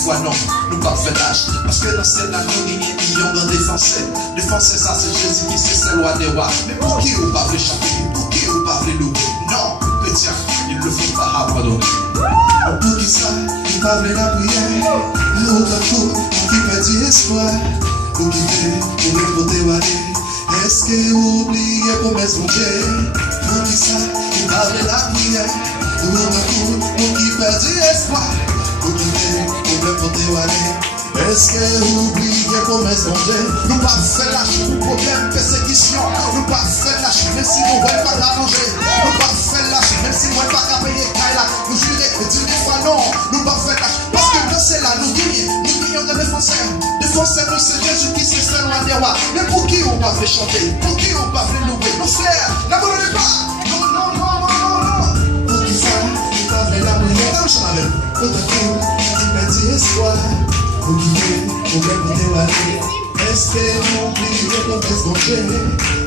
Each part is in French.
fois non, nous pas fait lâche. Parce que dans celle-là, nous gagnons millions de défenseurs. Défenseurs, ça c'est Jésus qui c'est le roi des rois. Mais pour qui vous pas voulez chanter? Pour qui vous pas voulez louer? Non, chrétien, ils ne le font pas abandonner. Pour qui ça, ils pas voulez la prière? Autant coup, on qui perdit espoir. Pour quitter, pour le côté aller. Est-ce que vous oubliez promesse mon Dieu? Pour qui ça, ils pas voulez la prière? Autant coup, on qui perdit espoir. Pour quitter, pour le côté aller. Est-ce que vous oubliez promesse mon Dieu? Nous pas faire lâche pour problème, persécution. Nous pas faire lâche, même si nous ne voyons pas l'arranger. Nous pas faire lâche, même si nous ne voyons pas payer Kaila. Nous jurer que Dieu des fois non. Nous pas faire lâche, parce que dans celle-là, nous gagnons de défenseurs. Défenseurs, nous c'est Jésus qui c'est le roi des rois. Mais pour qui on va faire chanter? Pour qui on va faire louer? Nos frères, n'abandonnez pas. Non, non, non, non, non, non. Pour qui ça, il va faire la prière. Non, je m'en vais. Autant coup, il perdit espoir. Pour quitter, pour bien côté aller. Est-ce que vous oubliez promesse mon Dieu?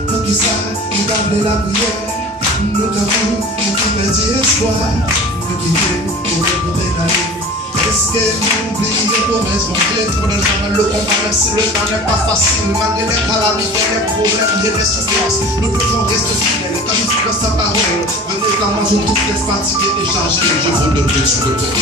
Pour qui ça, nous garder la prière. Nous avons, pour qui perdit espoir. Pour quitter, pour bien côté aller. Est-ce que vous oubliez promesse mon Dieu? Pour le jamais le combat, même si le temps n'est pas facile. Malgré les calamités, les problèmes et les souffrances, nous devons rester fidèles. Quand il faut dans sa parole, venez là, moi je trouve que fatigué et chargé. Je vous donne le sur le corps.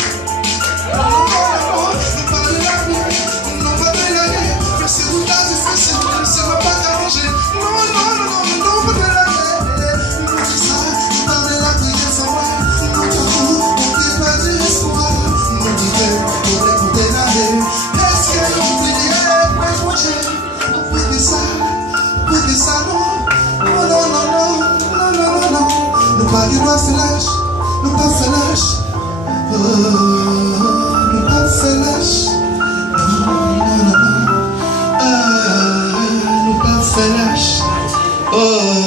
Nous pas faire lâche, nous pas faire lâche, nous pas faire lâche, non, nous pas faire lâche.